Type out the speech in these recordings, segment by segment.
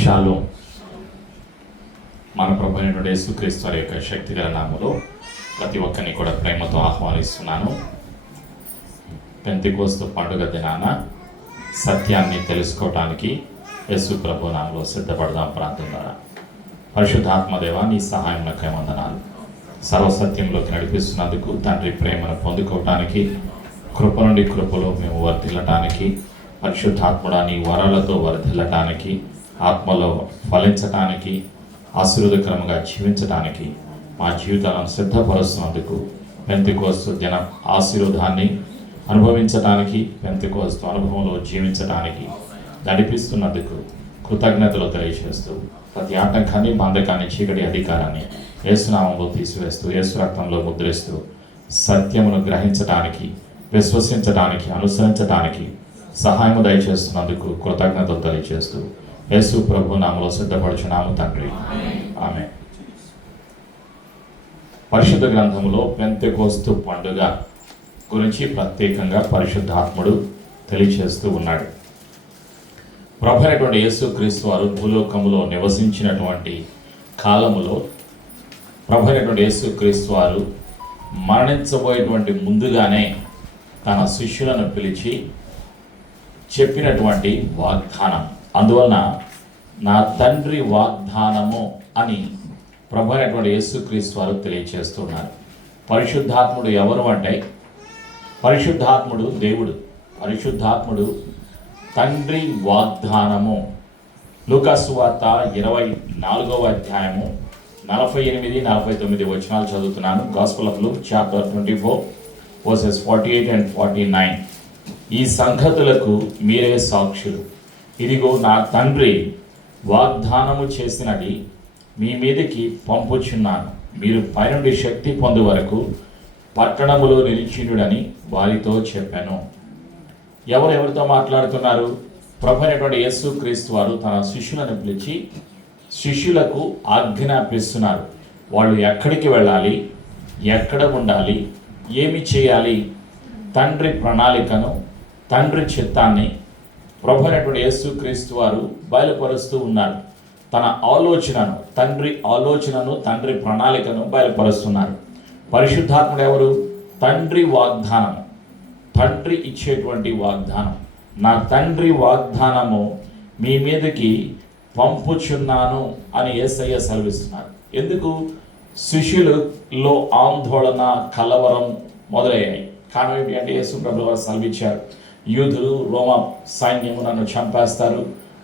Shalom. మన ప్రభు అయినటువంటి యేసుక్రీస్తు వారి యొక్క శక్తిగల నామములో ప్రతి ఒక్కరిని కూడా ప్రేమతో ఆహ్వానిస్తున్నాను. పెంతెకోస్తు పండుగ దినాన సత్యాన్ని తెలుసుకోవటానికి యేసు ప్రభు నామములో సిద్ధపడదాం. ప్రార్థన ద్వారా పరిశుద్ధాత్మదేవ, నీ సహాయం నాకు వందనాలు. సర్వసత్యంలోకి నడిపిస్తున్నందుకు తండ్రి, ప్రేమను పొందుకోవటానికి, కృప నుండి కృపలో మేము వర్ధిల్లటానికి, పరిశుద్ధాత్ముడా నీ వరాలతో వర్ధిల్లటానికి, ఆత్మలో ఫలించటానికి, ఆశీర్వాదకరంగా జీవించడానికి మా జీవితాలను సిద్ధపరుస్తున్నందుకు, పెంతెకోస్తు దిన ఆశీర్వాదాన్ని అనుభవించడానికి, పెంతెకోస్తు అనుభవంలో జీవించడానికి నడిపిస్తున్నందుకు కృతజ్ఞతలు తెలియజేస్తూ, ప్రతి ఆటంకాన్ని, బంధకాన్ని, చీకటి అధికారాన్ని యేసునామంలో తీసివేస్తూ, యేసు రక్తంలో ముద్రిస్తూ, సత్యమును గ్రహించడానికి, విశ్వసించడానికి, అనుసరించడానికి సహాయం దయచేస్తున్నందుకు కృతజ్ఞతలు తెలియజేస్తూ యేసు ప్రభు నామములో సిద్ధపడుచున్నాము తండ్రి, ఆమేన్. పరిశుద్ధ గ్రంథంలో పెంతెకోస్తు పండుగ గురించి ప్రత్యేకంగా పరిశుద్ధాత్ముడు తెలియజేస్తూ ఉన్నాడు. ప్రభు అయినటువంటి యేసుక్రీస్తు వారు భూలోకములో నివసించినటువంటి కాలములో ప్రభు అయినటువంటి యేసుక్రీస్తు వారు మరణించబోయేటువంటి ముందుగానే తన శిష్యులను పిలిచి చెప్పినటువంటి వాగ్దానం. అందువలన నా తండ్రి వాగ్దానము అని ప్రభు అయినటువంటి యేసుక్రీస్తు వారు తెలియజేస్తున్నారు. పరిశుద్ధాత్ముడు ఎవరు అంటే, పరిశుద్ధాత్ముడు దేవుడు. పరిశుద్ధాత్ముడు తండ్రి వాగ్దానము. లూకాసు సువార్త 24వ అధ్యాయము 48-49 వచనాలు చదువుతున్నాను. Gospel of Luke chapter 24 versus 48 and 49. ఈ సంగతులకు మీరే సాక్షులు. ఇదిగో నా తండ్రి వాగ్దానము చేసినది మీ మీదకి పంపుచున్నాను. మీరు పైనుండి శక్తి పొందు వరకు పట్టణములో నిలిచిండుడని వారితో చెప్పాను. ఎవరితో మాట్లాడుతున్నారు? ప్రభు అయినటువంటి యేసుక్రీస్తు వారు తన శిష్యులను పిలిచి శిష్యులకు ఆజ్ఞాపిస్తున్నారు. వాళ్ళు ఎక్కడికి వెళ్ళాలి, ఎక్కడ ఉండాలి, ఏమి చేయాలి, తండ్రి ప్రణాళికను, తండ్రి చిత్తాన్ని ప్రభు అయినటువంటి యేసుక్రీస్తు వారు బయలుపరుస్తూ ఉన్నారు. తన ఆలోచనను, తండ్రి ప్రణాళికను బయలుపరుస్తున్నారు. పరిశుద్ధాత్ముడు ఎవరు? తండ్రి వాగ్దానం, తండ్రి ఇచ్చేటువంటి వాగ్దానం. నా తండ్రి వాగ్దానము మీ మీదకి పంపుచున్నాను అని యేసయ్య సెలవిస్తున్నారు. ఎందుకు? శిష్యులలో ఆందోళన, కలవరం మొదలయ్యాయి. కారణం ఏంటి అంటే, యేసు ప్రభువు వారు సెలవిచ్చారు, యూదులు, రోమా సైన్యము నన్ను చంపేస్తారు,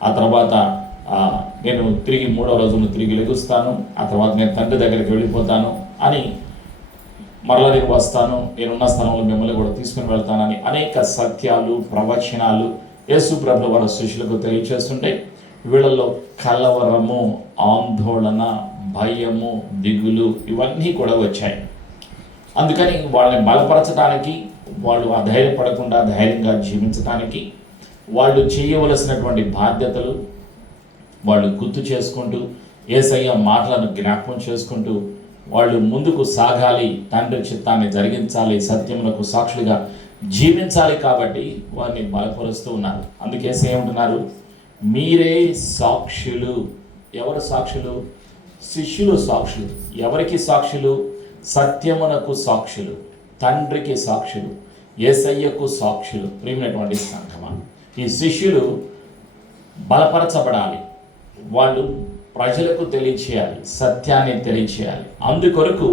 ఆ తర్వాత నేను తిరిగి 3వ రోజున తిరిగి లెగుస్తాను, ఆ తర్వాత నేను తండ్రి దగ్గరికి వెళ్ళిపోతాను అని, మరలా నేను వస్తాను, నేనున్న స్థలంలో మిమ్మల్ని కూడా తీసుకుని వెళ్తానని అనేక సత్యాలు, ప్రవచనాలు యేసు ప్రభువు వారి శిష్యులకు తెలియచేస్తుంటే వీళ్ళలో కలవరము, ఆందోళన, భయము, దిగులు ఇవన్నీ కూడా వచ్చాయి. అందుకని వాళ్ళని బలపరచడానికి, వాళ్ళు అధైర్యపడకుండా ధైర్యంగా జీవించడానికి, వాళ్ళు చేయవలసినటువంటి బాధ్యతలు వాళ్ళు గుర్తు చేసుకుంటూ, యేసయ్య మాటలను జ్ఞాపకం చేసుకుంటూ వాళ్ళు ముందుకు సాగాలి, తండ్రి చిత్తాన్ని జరిగించాలి, సత్యములకు సాక్షులుగా జీవించాలి. కాబట్టి వారిని బలపరుస్తూ ఉన్నారు. అందుకే యేసయ్య ఏమంటున్నారు? మీరే సాక్షులు. ఎవరు సాక్షులు? శిష్యులు సాక్షులు. ఎవరికి సాక్షులు? సత్యమునకు సాక్షులు, తండ్రికి సాక్షులు, యేసయ్యకు సాక్షులు. ప్రియమైనటువంటి సంఘమా, ఈ శిష్యులు బలపరచబడాలి. వాళ్ళు ప్రజలకు తెలియచేయాలి, సత్యాన్ని తెలియచేయాలి. అందుకొరకు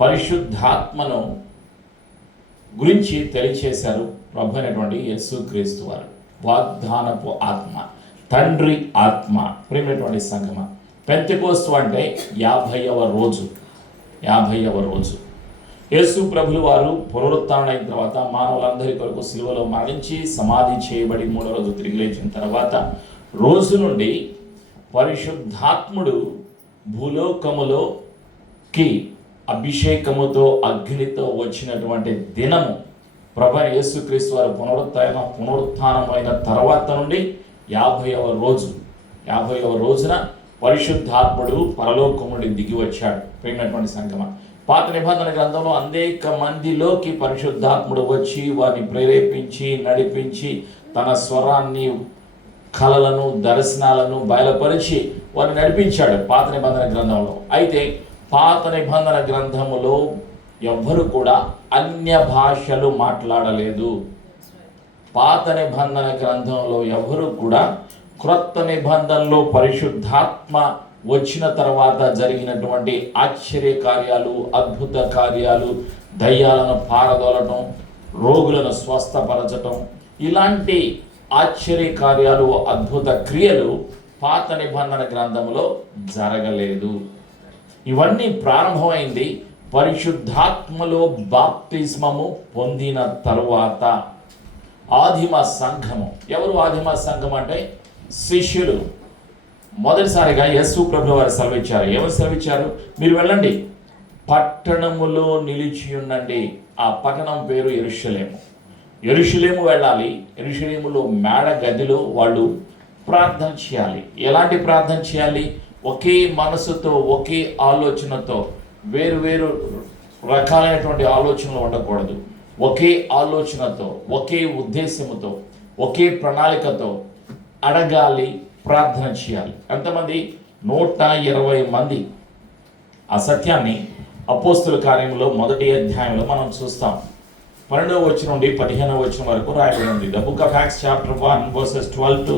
పరిశుద్ధాత్మను గురించి తెలియచేశారు ప్రభు అయినటువంటి యేసుక్రీస్తు వారు. వాగ్దానపు ఆత్మ, తండ్రి ఆత్మ. ప్రియమైనటువంటి సంఘమా, పెంతెకోస్తు అంటే 50వ రోజు. 50వ రోజు యేసు ప్రభులు వారు పునరుత్థానం అయిన తర్వాత మానవులందరి కొరకు సిలువలో మరణించి సమాధి చేయబడి 3వ రోజు తిరిగి లేచిన తర్వాత రోజు నుండి పరిశుద్ధాత్ముడు భూలోకములోకి అభిషేకముతో, అగ్నితో వచ్చినటువంటి దినము ప్రభు యేసుక్రీస్తు వారు పునరుత్థానం అయిన తర్వాత నుండి 50వ రోజు. 50వ రోజున పరిశుద్ధాత్ముడు పరలోకం నుండి దిగి వచ్చాడు. ప్రియమైనటువంటి సంగమా, పాత నిబంధన గ్రంథంలో అనేక మందిలోకి పరిశుద్ధాత్ముడు వచ్చి వారిని ప్రేరేపించి, నడిపించి, తన స్వరాన్ని కలలను దర్శనాలను బయలుపరిచి వారిని నడిపించాడు పాత నిబంధన గ్రంథంలో. అయితే పాత నిబంధన గ్రంథములో ఎవ్వరు కూడా అన్య భాషలు మాట్లాడలేదు. పాత నిబంధన గ్రంథంలో ఎవరు కూడా క్రొత్త నిబంధనలో పరిశుద్ధాత్మ వచ్చిన తర్వాత జరిగినటువంటి ఆశ్చర్య కార్యాలు, అద్భుత కార్యాలు, దయ్యాలను పారదోలటం, రోగులను స్వస్థపరచటం, ఇలాంటి ఆశ్చర్య కార్యాలు, అద్భుత క్రియలు పాత నిబంధన గ్రంథంలో జరగలేదు. ఇవన్నీ ప్రారంభమైంది పరిశుద్ధాత్మలో బాప్తిస్మము పొందిన తరువాత. ఆదిమ సంఘము. ఎవరు ఆదిమ సంఘం అంటే శిష్యులు. మొదటిసారిగా యేసు ప్రభువు వారు సెలవిచ్చారు. ఏమని సెలవిచ్చారు? మీరు వెళ్ళండి, పట్టణములో నిలిచి ఉండండి. ఆ పట్టణం పేరు యెరూషలేము. యెరూషలేము వెళ్ళాలి. యెరూషలేములో మేడ గదిలో వాళ్ళు ప్రార్థన చేయాలి. ఎలాంటి ప్రార్థన చేయాలి? ఒకే మనసుతో, ఒకే ఆలోచనతో, వేరు వేరు రకాలైనటువంటి ఆలోచనలు ఉండకూడదు. ఒకే ఆలోచనతో, ఒకే ఉద్దేశముతో, ఒకే ప్రణాళికతో అడగాలి, ప్రార్థన చేయాలి. ఎంతమంది? 120 మంది. ఆ సత్యాన్ని అపోస్తుల కార్యములో 1వ అధ్యాయంలో మనం చూస్తాం. 12వ వచనం నుండి 15వ వచనం వరకు రాయబడి ఉంది. The book of acts chapter 1 verses 12 to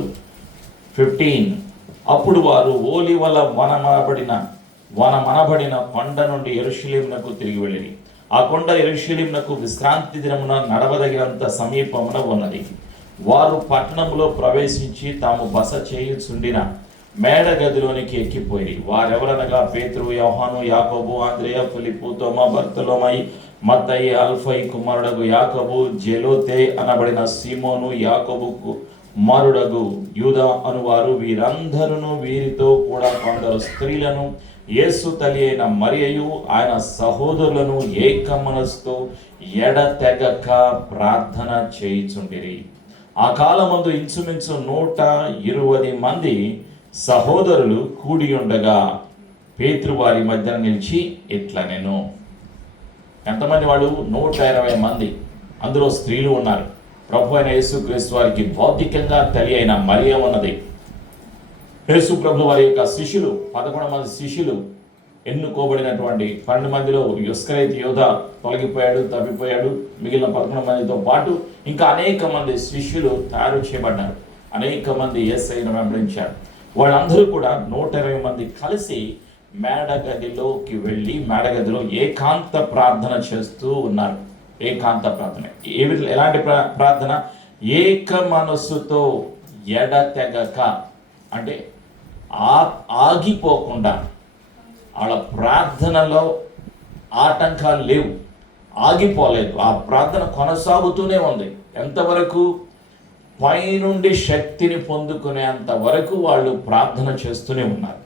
15. అప్పుడు వారు ఓలివల వనమనబడిన కొండ నుండి యెరూషలేమునకు తిరిగి వెళ్ళిరి. ఆ కొండ యెరూషలేమునకు విశ్రాంతి దినమున నడవదగినంత సమీపమున ఉన్నది. వారు పట్టణంలో ప్రవేశించి తాము బస చేయుచుండిన మేడ గదిలోనికి ఎక్కిపోయి, వారెవరనగా పేతురు, యోహాను, యాకోబు, అంద్రెయ, ఫిలిప్పు, తోమా, బర్తలోమయి, మత్తయి, అల్ఫై కుమారుడగు యాకోబు, జెలోతే అనబడిన సీమోను, యాకోబు కుమారుడగు యూదా అనువారు, వీరందరూ వీరితో కూడా కొందరు స్త్రీలను, యేసు తల్లి అయిన మరియయు ఆయన సహోదరులను ఏక మనసుతో ఎడతెగక ప్రార్థన చేయుచుండిరి. ఆ కాలమందు ఇంచుమించు 120 మంది సహోదరులు కూడి ఉండగా పేతురు వారి మధ్యన నిలిచి ఇట్లా నేను. ఎంతమంది వాళ్ళు? 120 మంది. అందులో స్త్రీలు ఉన్నారు. ప్రభు అయిన యేసుక్రీస్తు వారికి భౌతికంగా తల్లి అయిన మరియ ఉన్నది. యేసు ప్రభు వారి యొక్క శిష్యులు 11 మంది శిష్యులు, ఎన్నుకోబడినటువంటి 12 మందిలో ఇస్కరియోతు యోధ తొలగిపోయాడు, తప్పిపోయాడు. మిగిలిన 11 మందితో పాటు ఇంకా అనేక మంది శిష్యులు తయారు చేయబడ్డారు. అనేక మంది యేసయ్యను వెంబడించారు. వాళ్ళందరూ కూడా 120 మంది కలిసి మేడగదిలోకి వెళ్ళి మేడగదిలో ఏకాంత ప్రార్థన చేస్తూ ఉన్నారు. ఏకాంత ప్రార్థన. ఎలాంటి ప్రార్థన? ఏక మనస్సుతో ఎడతెగక, అంటే ఆగిపోకుండా. వాళ్ళ ప్రార్థనలో ఆటంకాలు లేవు, ఆగిపోలేదు. ఆ ప్రార్థన కొనసాగుతూనే ఉంది. ఎంతవరకు? పైనుండి శక్తిని పొందుకునేంత వరకు వాళ్ళు ప్రార్థన చేస్తూనే ఉన్నారు.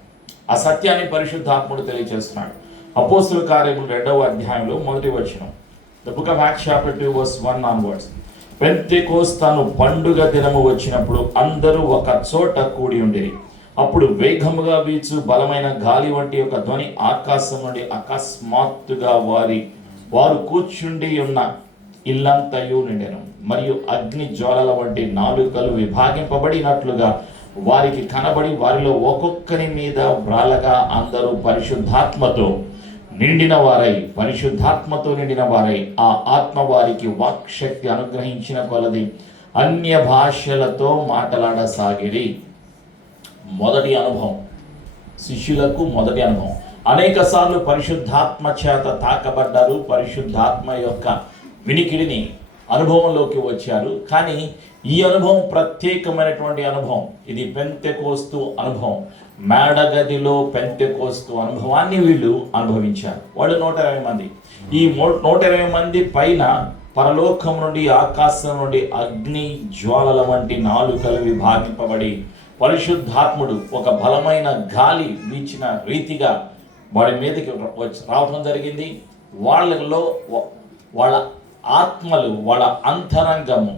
ఆ సత్యాన్ని పరిశుద్ధాత్ముడు తెలియజేస్తున్నాడు. అపోస్తుల కార్యములు 2వ అధ్యాయంలో 1వ వచనం. The book of acts chapter 2 verse 1 onwards. Pentecost పండుగ దినము వచ్చినప్పుడు అందరూ ఒక చోట కూడి ఉండేది. అప్పుడు వేగముగా వీచు బలమైన గాలి వంటి ఒక ధ్వని ఆకాశం నుండి అకస్మాత్తుగా వారు కూర్చుండి ఉన్న ఇల్లంతయు నిండెను. మరియు అగ్ని జ్వాలల వంటి నాలుకలు విభాగింపబడినట్లుగా వారికి కనబడి వారిలో ఒక్కొక్కరి మీద వ్రాలగా అందరూ పరిశుద్ధాత్మతో నిండిన వారై ఆ ఆత్మ వారికి వాక్శక్తి అనుగ్రహించిన కొలది అన్య భాషలతో మాట్లాడసాగిరి. మొదటి అనుభవం, శిష్యులకు మొదటి అనుభవం. అనేక సార్లు పరిశుద్ధాత్మ చేత తాకబడ్డారు, పరిశుద్ధాత్మ యొక్క వినికిడిని అనుభవంలోకి వచ్చారు. కానీ ఈ అనుభవం ప్రత్యేకమైనటువంటి అనుభవం. ఇది పెంతెకోస్తు అనుభవం. మేడగదిలో పెంతెకోస్తు అనుభవాన్ని వీళ్ళు అనుభవించారు. వాళ్ళు 120 మంది. ఈ 120 మంది పైన పరలోకం నుండి, ఆకాశం నుండి అగ్ని జ్వాలల వంటి నాలుకలు విభాగింపబడి పరిశుద్ధాత్ముడు ఒక బలమైన గాలి వీచిన రీతిగా వాడి మీదకి రావడం జరిగింది. వాళ్ళ ఆత్మలు, వాళ్ళ అంతరంగము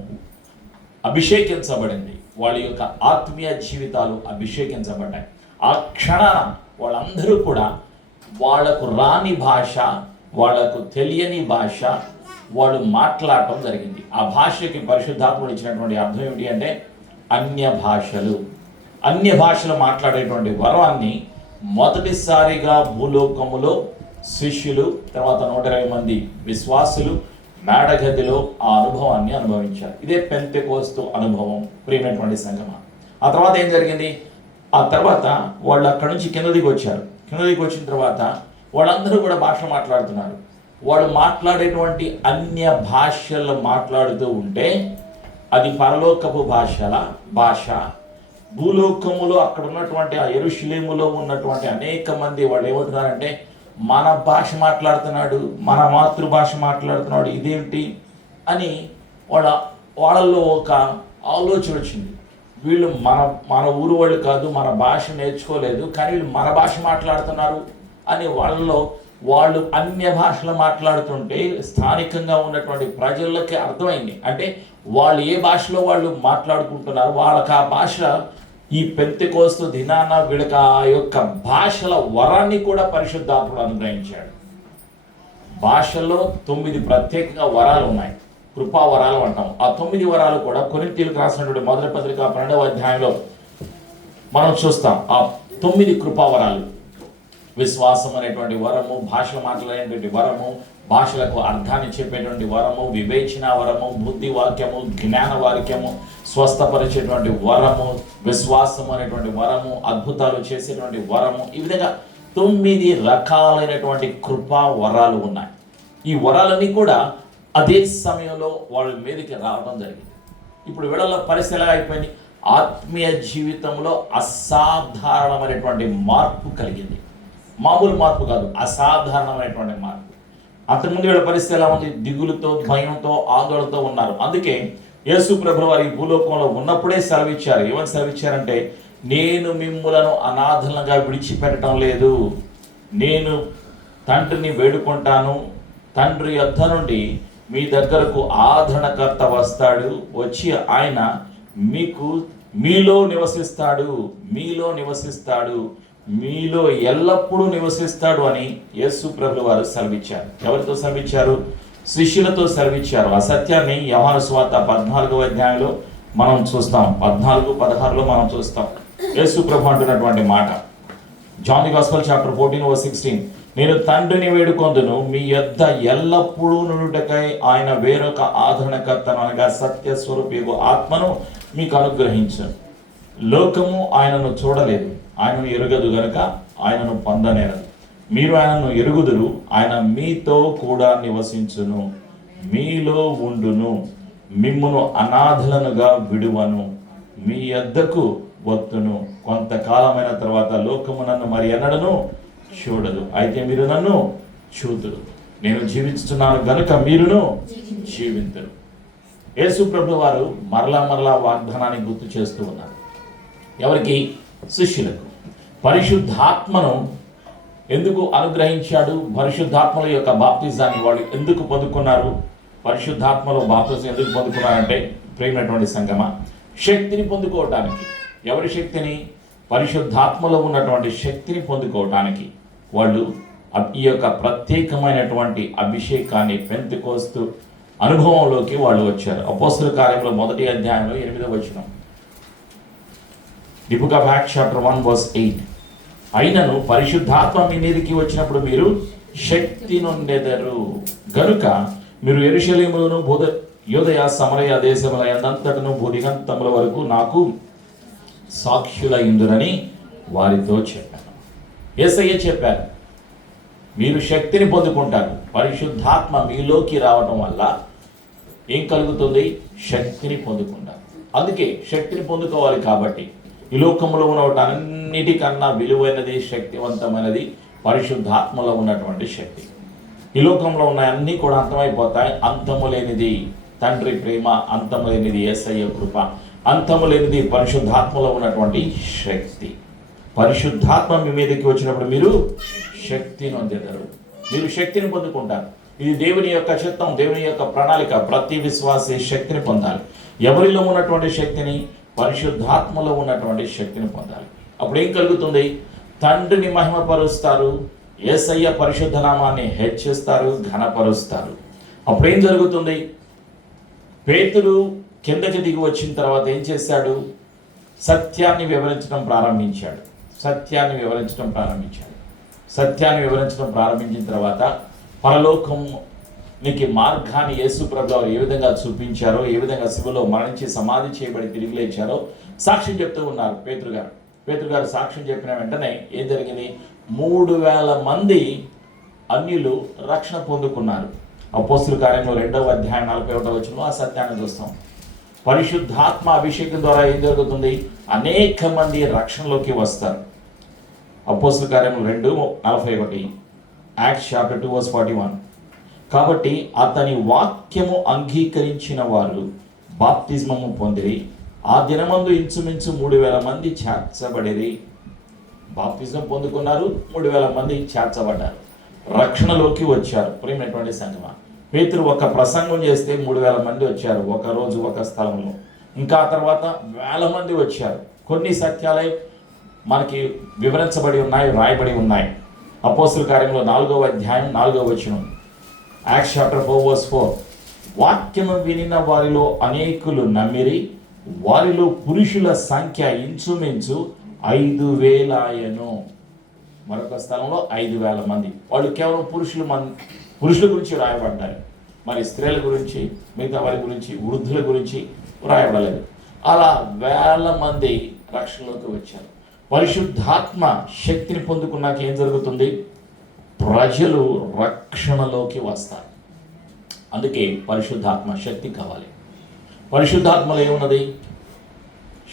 అభిషేకించబడింది. వాళ్ళ యొక్క ఆత్మీయ జీవితాలు అభిషేకించబడ్డాయి. ఆ క్షణాన వాళ్ళందరూ కూడా వాళ్లకు రాని భాష, వాళ్లకు తెలియని భాష వాళ్ళు మాట్లాడటం జరిగింది. ఆ భాషకి పరిశుద్ధాత్ముడు ఇచ్చినటువంటి అర్థం ఏమిటి అంటే అన్య భాషలు మాట్లాడేటువంటి వరాన్ని మొదటిసారిగా భూలోకములో శిష్యులు, తర్వాత 120 మంది విశ్వాసులు మేడగదిలో ఆ అనుభవాన్ని అనుభవించారు. ఇదే పెంతెకోస్తు అనుభవం ప్రియమైనటువంటి సంగమా. ఆ తర్వాత ఏం జరిగింది? ఆ తర్వాత వాళ్ళు అక్కడి నుంచి కిందదికి వచ్చారు. కిందదికి వచ్చిన తర్వాత వాళ్ళందరూ కూడా భాష మాట్లాడుతున్నారు. వాళ్ళు మాట్లాడేటువంటి అన్య భాషలు మాట్లాడుతూ ఉంటే అది పరలోకపు భాష. భూలోకములో అక్కడ ఉన్నటువంటి ఆ యెరూషలేములో ఉన్నటువంటి అనేక మంది వాళ్ళు ఏమంటున్నారంటే, మన భాష మాట్లాడుతున్నాడు, మన మాతృభాష మాట్లాడుతున్నాడు, ఇదేంటి అని వాళ్ళల్లో ఒక ఆలోచన వచ్చింది. వీళ్ళు మన ఊరు వాళ్ళు కాదు, మన భాష నేర్చుకోలేదు, కానీ వీళ్ళు మన భాష మాట్లాడుతున్నారు అని వాళ్ళు అన్య భాషలు మాట్లాడుతుంటే స్థానికంగా ఉన్నటువంటి ప్రజలకి అర్థమైంది. అంటే వాళ్ళు ఏ భాషలో వాళ్ళు మాట్లాడుకుంటున్నారు, వాళ్ళకి ఆ భాష ఈ పెంతెకోస్తు దినాన వీళ్ళకి ఆ యొక్క భాషల వరాన్ని కూడా పరిశుద్ధాత్ముడు అనుగ్రహించాడు. భాషల్లో 9 ప్రత్యేకంగా వరాలు ఉన్నాయి, కృపా వరాలు అంటాం. ఆ 9 వరాలు కూడా కొరింథీయులకు రాసినటువంటి మొదటి పత్రిక 12వ అధ్యాయంలో మనం చూస్తాం. ఆ 9 కృపా వరాలు: విశ్వాసం అనేటువంటి వరము, భాషలు మాట్లాడేటువంటి వరము, భాషలకు అర్థాన్ని చెప్పేటువంటి వరము, వివేచన వరము, బుద్ధి వాక్యము, జ్ఞాన వాక్యము, స్వస్థపరిచేటువంటి వరము, విశ్వాసం అనేటువంటి వరము, అద్భుతాలు చేసేటువంటి వరము. ఈ విధంగా 9 రకాలైనటువంటి కృపా వరాలు ఉన్నాయి. ఈ వరాలన్నీ కూడా అదే సమయంలో వాళ్ళ మీదకి రావడం జరిగింది. ఇప్పుడు వీళ్ళ పరిస్థితి ఎలా అయిపోయింది? ఆత్మీయ జీవితంలో అసాధారణమైనటువంటి మార్పు కలిగింది. మామూలు మార్పు కాదు, అసాధారణమైనటువంటి మార్పు. అంతకుముందు వీళ్ళ పరిస్థితి ఎలా ఉంది? దిగులుతో, భయంతో, ఆందోళనతో ఉన్నారు. అందుకే యేసు ప్రభువు వారి భూలోకంలో ఉన్నప్పుడే సెలవిచ్చారు. ఏమని సెలవిచ్చారంటే, నేను మిమ్ములను అనాథలుగా విడిచిపెట్టడం లేదు, నేను తండ్రిని వేడుకుంటాను, తండ్రి యొద్ద నుండి మీ దగ్గరకు ఆదరణకర్త వస్తాడు, వచ్చి ఆయన మీలో నివసిస్తాడు, మీలో ఎల్లప్పుడూ నివసిస్తాడు అని యేసు ప్రభువు వారు సెలవిచ్చారు. ఎవరితో సెలవిచ్చారు? శిష్యులతో సెలవిచ్చారు. ఆ సత్యాన్ని యోహాను సువార్త 14వ అధ్యాయంలో మనం చూస్తాం. 14-16లో మనం చూస్తాం. యేసు ప్రభు అంటున్నటువంటి మాట, జాన్ ది గాస్పెల్ చాప్టర్ 14:16, నేను తండ్రిని వేడుకొందును, మీ యొద్ద ఎల్లప్పుడూ నుండుటకై ఆయన వేరొక ఆదరణకర్తను అనగా సత్య స్వరూపియగు ఆత్మను మీకు అనుగ్రహించను. లోకము ఆయనను చూడలేదు, ఆయనను ఎరుగదు గనుక ఆయనను పొందనేరదు. మీరు ఆయనను ఎరుగుదురు, ఆయన మీతో కూడా నివసించును, మీలో ఉండును, మిమ్మును అనాథలనుగా విడువను, మీ యొద్దకు వత్తును. కొంతకాలమైన తర్వాత లోకము నన్ను మరి ఎన్నడను చూడదు, అయితే మీరు నన్ను చూదురు. నేను జీవించుతున్నాను గనుక మీరును జీవింతురు. యేసు ప్రభువు వారు మరలా వాగ్దానాన్ని గుర్తు చేస్తూ ఉన్నారు. ఎవరికి? శిష్యులకు. పరిశుద్ధాత్మను ఎందుకు అనుగ్రహించాడు? పరిశుద్ధాత్మల యొక్క బాప్తిజాన్ని వాళ్ళు ఎందుకు పొందుకున్నారు? పరిశుద్ధాత్మలో బాప్తిజం ఎందుకు పొందుకున్నారంటే, ప్రేమైనటువంటి సంగమా, శక్తిని పొందుకోవటానికి. ఎవరి శక్తిని? పరిశుద్ధాత్మలో ఉన్నటువంటి శక్తిని పొందుకోవటానికి వాళ్ళు ఈ యొక్క ప్రత్యేకమైనటువంటి అభిషేకాన్ని, పెంతెకోస్తు అనుభవంలోకి వాళ్ళు వచ్చారు. అపోస్తలుల కార్యంలో 1వ అధ్యాయంలో 8వ వచనం, the book of acts chapter 1:8, అయినను పరిశుద్ధాత్మ మీ మీదకి వచ్చినప్పుడు మీరు శక్తి నొందెదరు గనుక మీరు యెరూషలేములోను యూదయ సమరయ దేశముల యందంతటను భూదిగంతముల వరకు నాకు సాక్షులైందురని వారితో చెప్పాను. యేసయ్య చెప్పారు, మీరు శక్తిని పొందుకుంటారు. పరిశుద్ధాత్మ మీలోకి రావటం వల్ల ఏం కలుగుతుంది? శక్తిని పొందుకుంటారు. అందుకే శక్తిని పొందుకోవాలి. కాబట్టి ఈ లోకంలో ఉన్నటన్నిటికన్నా విలువైనది, శక్తివంతమైనది పరిశుద్ధాత్మలో ఉన్నటువంటి శక్తి. ఈ లోకంలో ఉన్న అన్నీ కూడా అంతమైపోతాయి. అంతము లేనిది తండ్రి ప్రేమ, అంతము లేనిది యేసయ్య కృప, అంతము లేనిది పరిశుద్ధాత్మలో ఉన్నటువంటి శక్తి. పరిశుద్ధాత్మ మీ మీదకి వచ్చినప్పుడు మీరు శక్తిని పొందెదరు, మీరు శక్తిని పొందుకుంటారు. ఇది దేవుని యొక్క చిత్తం, దేవుని యొక్క ప్రణాళిక. ప్రతి విశ్వాసి శక్తిని పొందాలి. ఎవరిలో ఉన్నటువంటి శక్తిని? పరిశుద్ధాత్మలో ఉన్నటువంటి శక్తిని పొందాలి. అప్పుడు ఏం కలుగుతుంది? తండ్రిని మహిమపరుస్తారు, యేసయ్య పరిశుద్ధ నామాన్ని హెచ్చిస్తారు, ఘనపరుస్తారు. అప్పుడు ఏం జరుగుతుంది? పేతురు కిందకి దిగి వచ్చిన తర్వాత ఏం చేశాడు? సత్యాన్ని వివరించడం ప్రారంభించాడు. సత్యాన్ని వివరించడం ప్రారంభించిన తర్వాత పరలోకంకి మార్గాన్ని యేసు ప్రభువు వారు ఏ విధంగా చూపించారో, ఏ విధంగా శిలువలో మరణించి సమాధి చేయబడి తిరిగి లేచారో సాక్ష్యం చెప్తూ ఉన్నారు పేతురు గారు సాక్ష్యం చెప్పిన వెంటనే ఏం జరిగింది? 3,000 మంది అన్యులు రక్షణ పొందుకున్నారు. అపోస్తుల కార్యంలో 2వ అధ్యాయం 41వ వచనంలో ఆ సత్యాన్ని చూస్తాం. పరిశుద్ధాత్మ అభిషేకం ద్వారా ఏం జరుగుతుంది? అనేక మంది రక్షణలోకి వస్తారు. అపోస్తుల కార్యంలో 2:41, యాక్ట్స్ చాప్టర్ 2:41. కాబట్టి అతని వాక్యము అంగీకరించిన వారు బాప్తిజమము పొందిరి. ఆ దినమందు ఇంచుమించు 3,000 మంది చేర్చబడిరి. బాప్తిజం పొందుకున్నారు, 3,000 మంది చేర్చబడ్డారు, రక్షణలోకి వచ్చారు. ప్రియమైనటువంటి సంగమా, పేతురు ఒక ప్రసంగం చేస్తే 3,000 మంది వచ్చారు ఒక రోజు ఒక స్థలంలో. ఇంకా తర్వాత 1,000 మంది వచ్చారు. కొన్ని సత్యాలే మనకి వివరించబడి ఉన్నాయి, రాయబడి ఉన్నాయి. అపోస్తుల కార్యంలో 4వ అధ్యాయం 4వ వచనం, యాక్ట్స్ చాప్టర్ 4:4. వాక్యము వినిన వారిలో అనేకులు నమ్మిరి, వారిలో పురుషుల సంఖ్య ఇంచుమించు 5,000 ఆయను. మరొక స్థలంలో 5,000 మంది. వాళ్ళు కేవలం పురుషుల గురించి రాయబడ్డారు, మరి స్త్రీల గురించి, మిగతా వారి గురించి, వృద్ధుల గురించి రాయబడలేదు. అలా 1,000 మంది రక్షణలోకి వచ్చారు. పరిశుద్ధాత్మ శక్తిని పొందుకున్నాక ఏం జరుగుతుంది? ప్రజలు రక్షణలోకి వస్తారు. అందుకే పరిశుద్ధాత్మ శక్తి కావాలి. పరిశుద్ధాత్మలో ఏమున్నది?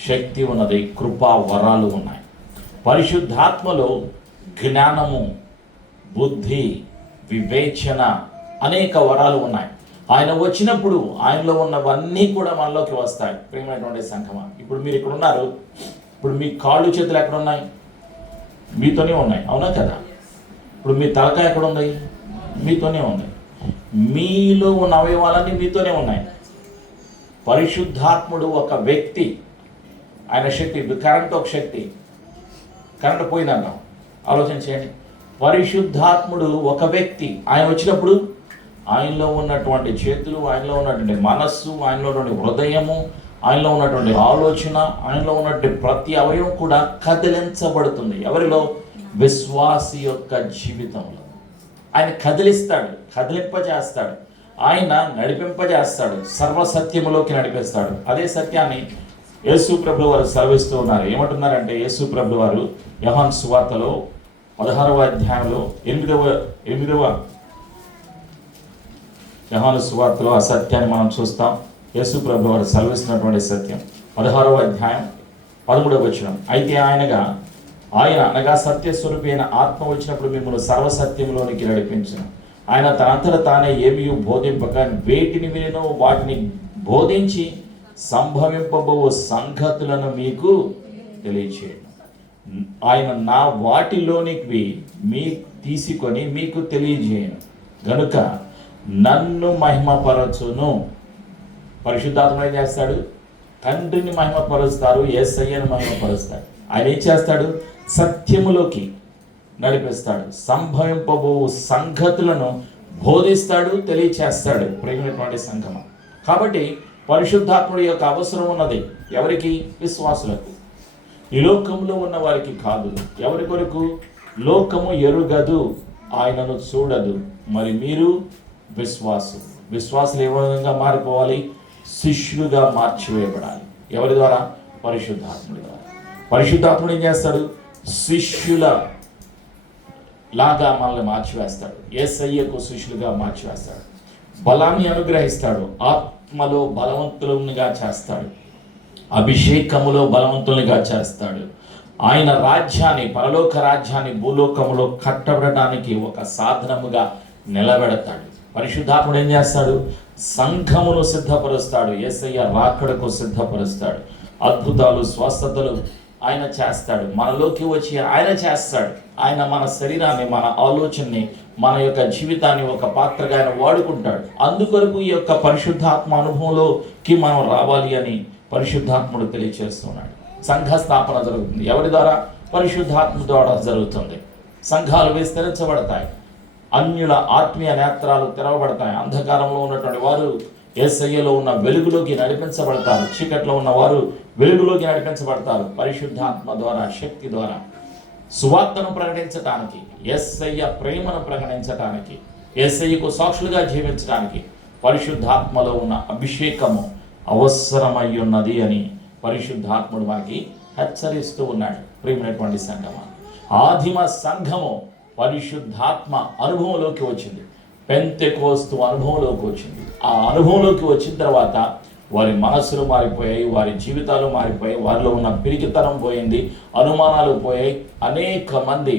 శక్తి ఉన్నది, కృపా వరాలు ఉన్నాయి. పరిశుద్ధాత్మలో జ్ఞానము, బుద్ధి, వివేచన అనేక వరాలు ఉన్నాయి. ఆయన వచ్చినప్పుడు ఆయనలో ఉన్నవన్నీ కూడా మనలోకి వస్తాయి. ప్రియమైనటువంటి సంఘమా, ఇప్పుడు మీరు ఇక్కడ ఉన్నారు. ఇప్పుడు మీ కాళ్ళు చేతులు ఎక్కడ ఉన్నాయి? మీతోనే ఉన్నాయి, అవునా కదా? ఇప్పుడు మీ తలకాయ ఎక్కడ ఉంది? మీతోనే ఉంది. మీలో ఉన్న అవయవాలన్నీ మీతోనే ఉన్నాయి. పరిశుద్ధాత్ముడు ఒక వ్యక్తి, ఆయన శక్తి. కరెంట్ ఒక శక్తి, కరెంట్ పోయిందన్నాం. ఆలోచన చేయండి. పరిశుద్ధాత్ముడు ఒక వ్యక్తి. ఆయన వచ్చినప్పుడు ఆయనలో ఉన్నటువంటి చేతులు, ఆయనలో ఉన్నటువంటి మనస్సు, ఆయనలో ఉన్నటువంటి హృదయము, ఆయనలో ఉన్నటువంటి ఆలోచన, ఆయనలో ఉన్నటువంటి ప్రతి అవయవం కూడా కదిలించబడుతుంది. ఎవరిలో? విశ్వాసి యొక్క జీవితంలో. ఆయన కదిలిస్తాడు, కదిలింపజేస్తాడు, ఆయన నడిపింపజేస్తాడు, సర్వసత్యములోకి నడిపిస్తాడు. అదే సత్యాన్ని యేసు ప్రభువు వారు సెలవిస్తూ ఉన్నారు. ఏమంటున్నారంటే, యేసు ప్రభువు వారు యోహాను సువార్తలో 16వ అధ్యాయంలో 8వ యోహాను సువార్తలో ఆ సత్యాన్ని మనం చూస్తాం. యేసు ప్రభువు వారు సెలవిస్తున్నటువంటి సత్యం 16వ అధ్యాయం 13వ వచనం. అయితే ఆయన అనగా సత్యస్వరూపి అయిన ఆత్మ వచ్చినప్పుడు మిమ్మల్ని సర్వసత్యంలోనికి నడిపించును. ఆయన తనంతట తానే ఏమీ బోధింపక వేటిని వినో వాటిని బోధించి సంభవింపబో సంగతులను మీకు తెలియచేయను. ఆయన నా వాటిలోనికి తీసుకొని మీకు తెలియజేయను గనుక నన్ను మహిమపరచును. పరిశుద్ధాత్మ ఏం చేస్తాడు? తండ్రిని మహిమపరుస్తారు, యేసయ్యను మహిమపరుస్తాడు. ఆయన ఏం చేస్తాడు? సత్యములోకి నడిపిస్తాడు, సంభవింపబో సంగతులను బోధిస్తాడు, తెలియచేస్తాడు. ప్రేమైనటువంటి సంగమం. కాబట్టి పరిశుద్ధాత్ముడి యొక్క అవసరం ఉన్నది ఎవరికి? విశ్వాసులకు. ఈ లోకంలో ఉన్న వారికి కాదు. ఎవరి కొరకు? లోకము ఎరుగదు, ఆయనను చూడదు. మరి మీరు విశ్వాసులు ఏ విధంగా మారిపోవాలి? శిష్యులుగా మార్చివేయబడాలి. ఎవరి ద్వారా? పరిశుద్ధాత్ముడి ద్వారా. పరిశుద్ధాత్ముడు ఏం చేస్తాడు? శిష్యుల లాగా మనల్ని మార్చివేస్తాడు. యేసయ్యకు శిష్యులుగా మార్చివేస్తాడు. బలాన్ని అనుగ్రహిస్తాడు, ఆత్మలో బలవంతులుగా చేస్తాడు, అభిషేకములో బలవంతులుగా చేస్తాడు. ఆయన రాజ్యాన్ని, పరలోక రాజ్యాన్ని భూలోకములో కట్టబడటానికి ఒక సాధనముగా నిలబెడతాడు. పరిశుద్ధాత్ముడు ఏం చేస్తాడు? సంఘమును సిద్ధపరుస్తాడు, యేసయ్య రాకడకు సిద్ధపరుస్తాడు. అద్భుతాలు, స్వస్థతలు ఆయన చేస్తాడు. మనలోకి వచ్చి ఆయన చేస్తాడు. ఆయన మన శరీరాన్ని, మన ఆలోచనని, మన యొక్క జీవితాన్ని ఒక పాత్రగా ఆయన వాడుకుంటాడు. అందుకొరకు ఈ యొక్క పరిశుద్ధాత్మ అనుభవంలోకి మనం రావాలి అని పరిశుద్ధాత్ముడు తెలియచేస్తున్నాడు. సంఘ స్థాపన జరుగుతుంది. ఎవరి ద్వారా? పరిశుద్ధాత్మ ద్వారా జరుగుతుంది. సంఘాలు విస్తరించబడతాయి, అన్యుల ఆత్మీయ నేత్రాలు తెరవబడతాయి. అంధకారంలో ఉన్నటువంటి వారు యేసయ్యలో ఉన్న వెలుగులోకి నడిపించబడతారు. చీకట్లో ఉన్న వారు వెలుగులోకి నడిపించబడతారు. పరిశుద్ధాత్మ ద్వారా, శక్తి ద్వారా సువార్తను ప్రకటించటానికి, యేసయ్య ప్రేమను ప్రకటించటానికి, యేసయ్యకు సాక్షులుగా జీవించడానికి పరిశుద్ధాత్మలో ఉన్న అభిషేకము అవసరమై ఉన్నది అని పరిశుద్ధాత్ముడు మనకి హెచ్చరిస్తూ ఉన్నాడు. ప్రియమైనటువంటి సంఘమా, ఆదిమ సంఘము పరిశుద్ధాత్మ అనుభవంలోకి వచ్చింది. పెంతెకోస్తు అనుభవంలోకి వచ్చింది. ఆ అనుభవంలోకి వచ్చిన తర్వాత వారి మనస్సులు మారిపోయాయి, వారి జీవితాలు మారిపోయాయి, వారిలో ఉన్న పిరికితనం పోయింది, అనుమానాలు పోయాయి. అనేక మంది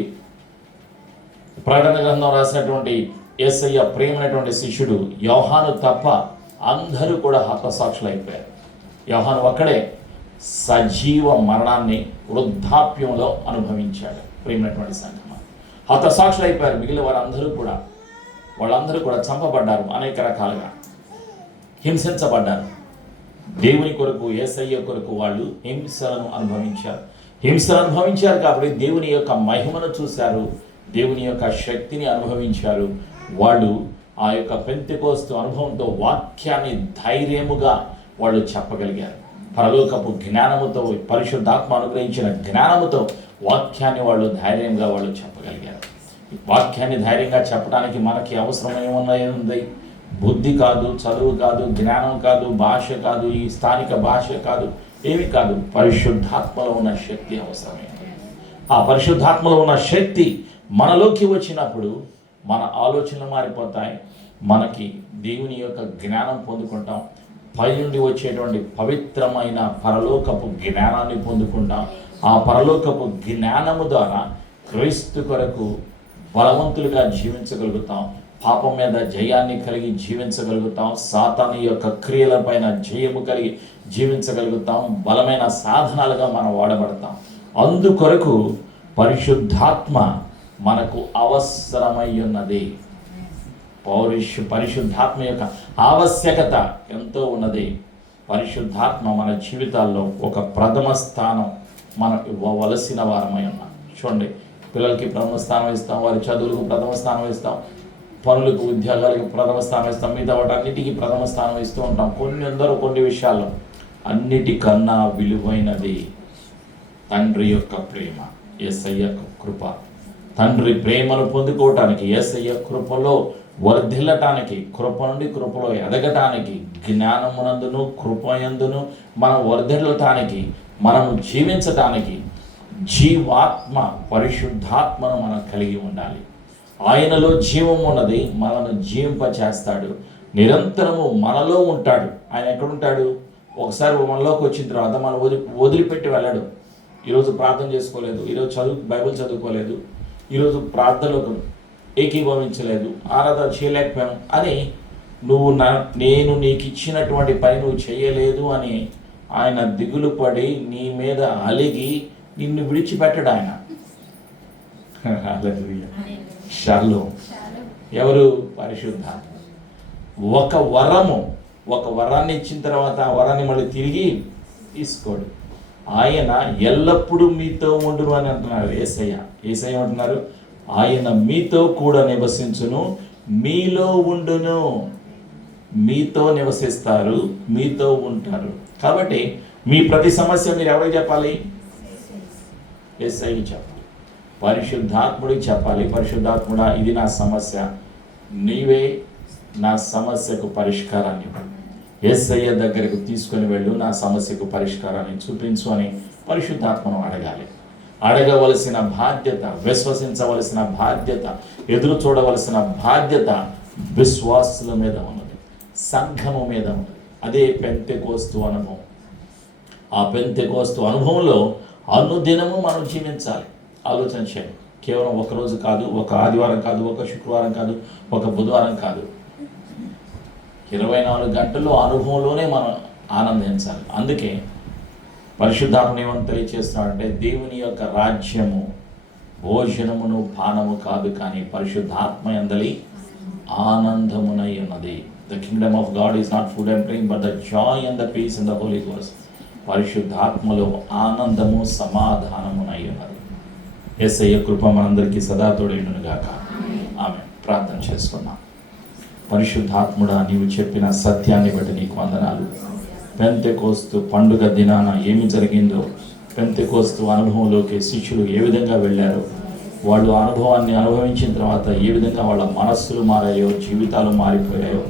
ప్రకటన గ్రంథం రాసినటువంటి యేసయ్య ప్రేమైనటువంటి శిష్యుడు యోహాను తప్ప అందరూ కూడా హతసాక్షులు అయిపోయారు. యోహాను ఒక్కడే సజీవ మరణాన్ని వృద్ధాప్యంలో అనుభవించాడు. ప్రేమైనటువంటి సంఘమా, హతసాక్షులు అయిపోయారు. మిగిలిన వాళ్ళందరూ కూడా చంపబడ్డారు. అనేక రకాలుగా హింసించబడ్డారు. దేవుని కొరకు, యేసయ్య కొరకు వాళ్ళు హింసలను అనుభవించారు కాబట్టి దేవుని యొక్క మహిమను చూశారు, దేవుని యొక్క శక్తిని అనుభవించారు. వాళ్ళు ఆ యొక్క పెంతెకోస్తు అనుభవంతో వాక్యాన్ని ధైర్యముగా వాళ్ళు చెప్పగలిగారు. పరలోకపు జ్ఞానముతో, పరిశుద్ధాత్మ అనుగ్రహించిన జ్ఞానముతో వాక్యాన్ని వాళ్ళు ధైర్యంగా చెప్పగలిగారు. వాక్యాన్ని ధైర్యంగా చెప్పడానికి మనకి అవసరమై ఉంది. బుద్ధి కాదు, చదువు కాదు, జ్ఞానం కాదు, భాష కాదు, ఈ స్థానిక భాష కాదు, ఏమి కాదు. పరిశుద్ధాత్మలో ఉన్న శక్తి అవసరమైంది. ఆ పరిశుద్ధాత్మలో ఉన్న శక్తి మనలోకి వచ్చినప్పుడు మన ఆలోచనలు మారిపోతాయి. మనకి దేవుని యొక్క జ్ఞానం పొందుకుంటాం. పై నుండి వచ్చేటువంటి పవిత్రమైన పరలోకపు జ్ఞానాన్ని పొందుకుంటాం. ఆ పరలోకపు జ్ఞానము ద్వారా క్రీస్తు కొరకు బలవంతులుగా జీవించగలుగుతాం. పాపం మీద జయాన్ని కలిగి జీవించగలుగుతాం. సాతాను యొక్క క్రియలపైన జయము కలిగి జీవించగలుగుతాం. బలమైన సాధనాలుగా మనం వాడబడతాం. అందుకొరకు పరిశుద్ధాత్మ మనకు అవసరమై ఉన్నది. పరిశుద్ధాత్మ యొక్క ఆవశ్యకత ఎంతో ఉన్నది. పరిశుద్ధాత్మ మన జీవితాల్లో ఒక ప్రథమ స్థానం మనం ఇవ్వవలసిన వారమై ఉన్నాం. చూడండి, పిల్లలకి ప్రథమ స్థానం ఇస్తాం, వారి చదువులకు ప్రథమ స్థానం ఇస్తాం, పనులకు, ఉద్యోగాలకు ప్రథమ స్థానం ఇస్తాం, మిగతా వాటన్నిటికీ ప్రథమ స్థానం ఇస్తూ ఉంటాం. కొన్ని విషయాల్లో అన్నిటికన్నా విలువైనది తండ్రి యొక్క ప్రేమ, యేసయ్య కృప. తండ్రి ప్రేమను పొందుకోవటానికి, యేసయ్య కృపలో వర్ధిల్లటానికి, కృప నుండి కృపలో ఎదగటానికి, జ్ఞానమునందును కృపయందును మనం వర్ధిల్లటానికి, మనము జీవించటానికి జీవాత్మ పరిశుద్ధాత్మను మనం కలిగి ఉండాలి. ఆయనలో జీవం ఉన్నది, మనను జీవింపచేస్తాడు. నిరంతరము మనలో ఉంటాడు. ఆయన ఎక్కడుంటాడు? ఒకసారి మనలోకి వచ్చిన తర్వాత మనం వదిలిపెట్టి వెళ్ళడు. ఈరోజు ప్రార్థన చేసుకోలేదు, ఈరోజు బైబిల్ చదువుకోలేదు, ఈరోజు ప్రార్థనలకు ఏకీభవించలేదు, ఆరాధన చేయలేకపోయాను అని నేను నీకు ఇచ్చినటువంటి పని నువ్వు చేయలేదు అని ఆయన దిగులు పడి నీ మీద అలిగి నిన్ను విడిచిపెట్టడు ఆయన. షాలోమ్. ఎవరు? పరిశుద్ధాత్మ. ఒక వరాన్ని ఇచ్చిన తర్వాత ఆ వరాన్ని మళ్ళీ తిరిగి తీసుకోడు. ఆయన ఎల్లప్పుడూ మీతో ఉండును అని అంటున్నారు యేసయ్య అంటున్నారు, ఆయన మీతో కూడా నివసించును, మీలో ఉండును. మీతో నివసిస్తారు, మీతో ఉంటారు. కాబట్టి మీ ప్రతి సమస్య మీరు ఎవరికి చెప్పాలి? యేసయ్యకి చెప్పాలి, పరిశుద్ధాత్ముడికి చెప్పాలి. పరిశుద్ధాత్ముడా, ఇది నా సమస్య, నీవే నా సమస్యకు పరిష్కారాన్ని యేసయ్య దగ్గరకు తీసుకొని వెళ్ళు, నా సమస్యకు పరిష్కారాన్ని చూపించు అని పరిశుద్ధాత్మను అడగాలి. అడగవలసిన బాధ్యత, విశ్వసించవలసిన బాధ్యత, ఎదురు చూడవలసిన బాధ్యత విశ్వాసుల మీద ఉన్నది, సంఘము మీద ఉన్నది. అదే పెంతెకోస్తు అనుభవం. ఆ పెంతెకోస్తు అనుభవంలో అనుదినము మనం జీవించాలి. ఆలోచన చేయండి. కేవలం ఒక రోజు కాదు, ఒక ఆదివారం కాదు, ఒక శుక్రవారం కాదు, ఒక బుధవారం కాదు, 24 గంటల్లో అనుభవంలోనే మనం ఆనందించాలి. అందుకే పరిశుద్ధాత్మ ఏమని తెలియచేస్తున్నాడంటే, దేవుని యొక్క రాజ్యము భోజనమును పానము కాదు, కానీ పరిశుద్ధాత్మ యందలి ఆనందమునై ఉన్నది. The kingdom of God is not food and drink but the joy and the peace in the Holy Ghost. పరిశుద్ధాత్మలో ఆనందము, సమాధానమునై ఉన్నది. యేసయ్య కృప మనందరికీ సదా తోడైండును గాక. ఆమె ప్రార్థన చేసుకున్నాం. పరిశుద్ధాత్ముడా, నీవు చెప్పిన సత్యాన్ని బట్టి నీకు వందనాలు. పెంతెకోస్తు పండుగ దినాన ఏమి జరిగిందో, పెంతెకోస్తు అనుభవంలోకి శిష్యులు ఏ విధంగా వెళ్ళారో, వాళ్ళు అనుభవాన్ని అనుభవించిన తర్వాత ఏ విధంగా వాళ్ళ మనస్సులు మారాయో, జీవితాలు మారిపోయాయో,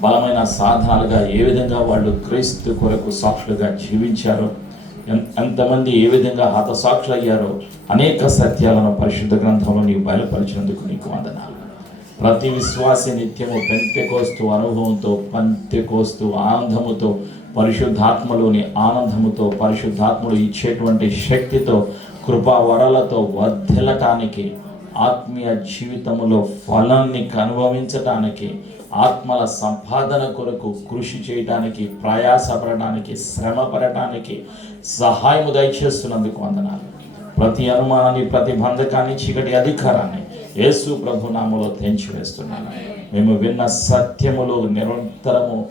బలమైన సాధనాలుగా ఏ విధంగా వాళ్ళు క్రీస్తు కొరకు సాక్షులుగా జీవించారో, ఎంతమంది ఏ విధంగా హతసాక్షులు అయ్యారో, అనేక సత్యాలను పరిశుద్ధ గ్రంథంలో నీవు బయలుపరిచినందుకు నీకు వందనాలు. ప్రతి విశ్వాసి నిత్యము పెంతెకోస్తు అనుభవంతో, పెంతెకోస్తు ఆనందముతో, పరిశుద్ధాత్మలోని ఆనందముతో, పరిశుద్ధాత్మలు ఇచ్చేటువంటి శక్తితో, కృపా వరాలతో వర్ధిల్లటానికి, ఆత్మీయ జీవితములో ఫలాన్ని అనుభవించటానికి, ఆత్మల సంపాదన కొరకు కృషి చేయటానికి, ప్రయాసపడటానికి, శ్రమ పడటానికి సహాయము దయచేస్తున్నందుకు వందనాలు. ప్రతి అనుమానాన్ని, ప్రతి బంధకాన్ని, చీకటి అధికారాన్ని యేసు ప్రభు నామములో తెంచివేస్తున్నాను. మేము విన్న సత్యములో నిరంతరము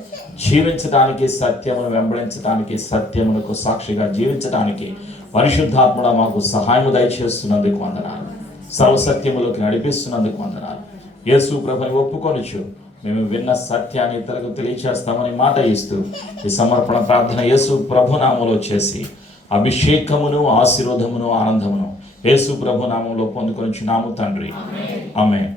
జీవించడానికి, సత్యమును వెంబడించడానికి, సత్యమునకు సాక్షిగా జీవించడానికి పరిశుద్ధాత్ముడా మాకు సహాయము దయచేస్తున్నందుకు వందనాలు. సర్వసత్యములోకి నడిపిస్తున్నందుకు వందనాలు. యేసు ప్రభుని ఒప్పుకొనుచు మేము విన్న సత్యాన్ని ఇతరులకు తెలియచేస్తామని మాట ఇస్తూ ఈ సమర్పణ ప్రార్థన యేసు ప్రభు నామములో చేసి అభిషేకమును, ఆశీర్వాదమును, ఆనందమును యేసు ప్రభు నామములో పొందుకొనుచున్నాము తండ్రి. ఆమేన్.